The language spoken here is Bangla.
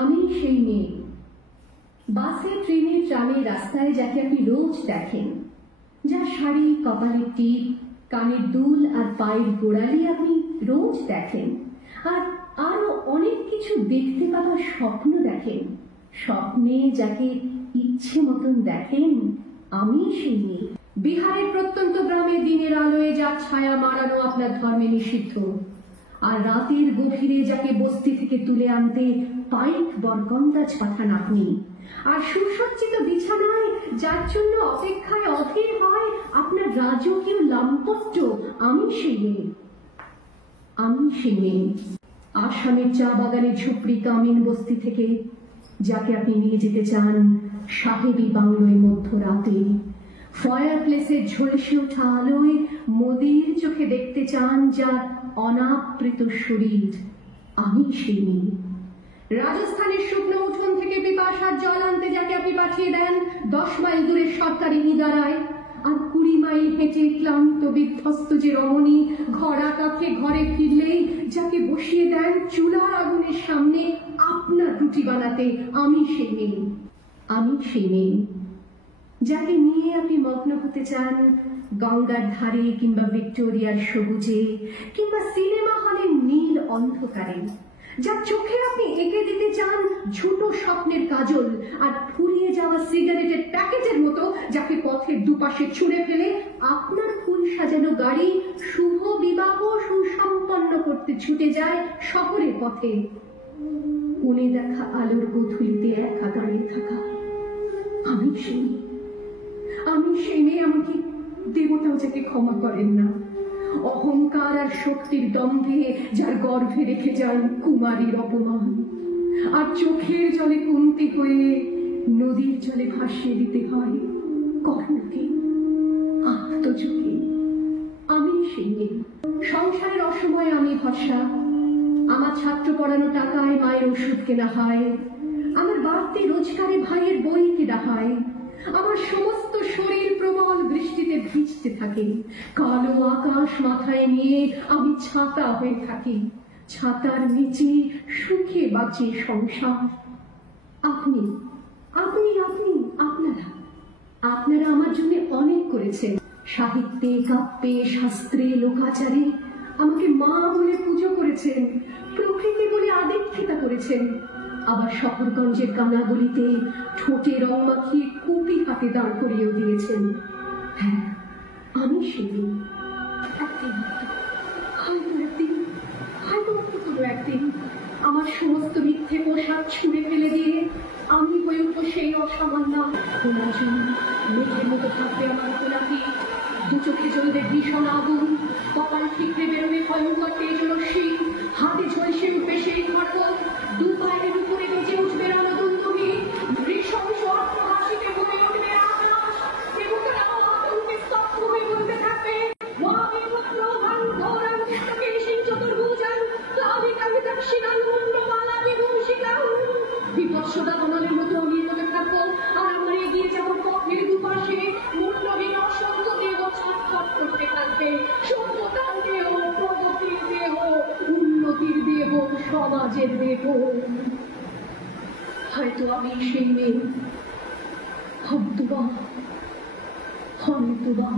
আমি সেই মেয়ে, বাসে ট্রেনে ট্রামে রাস্তায় যাকে আপনি রোজ দেখেন, যার শাড়ি, কপালের টিপ, কানের দুল আর পায়ের গোড়ালি আপনি রোজ দেখেন, আর আরো অনেক কিছু দেখতে পাওয়ার স্বপ্ন দেখেন। স্বপ্নে যাকে ইচ্ছে মতন দেখেন, আমি সেই মেয়ে। বিহারের প্রত্যন্ত গ্রামে দিনের আলোয় যা ছায়া মারানো আপনার ধর্মে নিষিদ্ধ, আর রাতের গভীরে যাকে বস্তি থেকে তুলে আনতে পাইক বরকন্দাজ পাঠান আপনি, আর সুসজ্জিত বিছানায় যার জন্য অপেক্ষায় অধীর হয় আপনার রাজকীয় লাম্পট্য, আমি সেই মেয়ে। আমি সেই মেয়ে। আসামের চা বাগানের ঝুপড়ি কামিন বস্তি থেকে যাকে আপনি নিয়ে যেতে চান সাহেবী বাংলোয় মধ্যরাতে, ফায়ার প্লেসের ঝলসে ওঠা আলোয় মোদির চোখে দেখতে চান যার অনাবৃত শরীর, আমি সেই মেয়ে। রাজস্থানের শুকনো উঠোন থেকে পিপাসার জল আনতে যাকে আপনি পাঠিয়ে দেন 10 মাইল দূরের সরকারি ইদারায়, আর 20 মাইল হেঁটে ক্লান্ত বিধ্বস্ত যে রমণী ঘরা কাছে ঘরে ফিরলেই যাকে বসিয়ে দেন চুলার আগুনের সামনে আপনার রুটি বানাতে, আমি সেই মেয়ে। আমি সেই মেয়ে যাকে নিয়ে আপনি মগ্ন হতে চান গঙ্গার ধারে কিংবা ভিক্টোরিয়ার সবুজে কিংবা সিনেমা হলের নীল অন্ধকারে, যার চোখে আপনি এঁকে দিতে চান ছোট স্বপ্নের কাজল, আর ফুরিয়ে যাওয়া সিগারেটের প্যাকেটের মতো যাকে পথের দুপাশে ছুঁড়ে ফেলে আপনার ফুল সাজানো গাড়ি শুভ বিবাহ সুসম্পন্ন করতে ছুটে যায় শহরের পথে। কোণে দেখা আলোর গোধূলিতে একা দাঁড়িয়ে থাকা, আমি সেই মেয়ে। আমি সেই মেয়ে, আমাকে দেবতাও যাকে ক্ষমা করেন না, অহংকার আর শক্তির দম্ভে যার গর্ভে রেখে যান কুমারীর অপমান, আর চোখের জলে কুন্তি হয়ে নদীর জলে ভাসিয়ে দিতে হয় কর্ণকে আত্মযোগে। আমি সেই মেয়ে। সংসারের অসময়ে আমি ভরসা, আমার ছাত্র পড়ানো টাকায় মায়ের ওষুধ কেনা হয়, আমার বাড়তি রোজগারে ভাইয়ের বই কেনা হয়, আমার সমস্ত শরীর প্রবল বৃষ্টিতে ভিজতে থাকে, কালো আকাশ মাথায় নিয়ে আমি ছাতা হয়ে থাকি, ছাতার নিচে সুখে বাঁচে সংসার। আপনি আপনি আপনি আপনারা আপনারা আমার জন্য অনেক করেছেন। সাহিত্যে, কাব্যে, শাস্ত্রে, লোকাচারে আমাকে মা বলে পুজো করেছেন, প্রকৃতি বলে আদিক্ষিতা করেছেন, আবার শহরগঞ্জের গানাগলিতে ঠোঁটে রং মাখিয়ে কুপি হাতে দাঁড় করিয়েও দিয়েছেন। হ্যাঁ, আমি সেই একদিন আমার সমস্ত মিথ্যে পোশাক ছুঁড়ে ফেলে দিয়ে আমি হয়ে উঠবো সেই অসামান্য মেঘের মতো থাকবে আমার গোলাপি, দু চোখে জ্বলবে ভীষণ আগুন, কপাল ঠিকরে বেরোবে ভয়ঙ্কর তেজ রশ্মি, হাতে ঝলসে উঠবে সেই খড়গ, দু পায়ের উপরে বেজে উঠবে রণদুন্দুভি, নৃশংস অট্টহাসিতে ভরে উঠবে আকাশ, দেবতারা আতঙ্কে স্তব্ধ হয়ে বলতে থাকবে বিপৎসদা তমালের মতো আমি বলে থাকবো, আর আমার এগিয়ে যাওয়ার পথের দুপাশে মূল্যহীন অসংখ্য দেহ ছটফট করতে থাকবে। সভ্যতার দেহ, প্রগতির দেহ, উন্নতির দেহ, সমাজের দেহ। হয়তো আমি সেই মেয়ে। হন্তুবা হন্তুবা।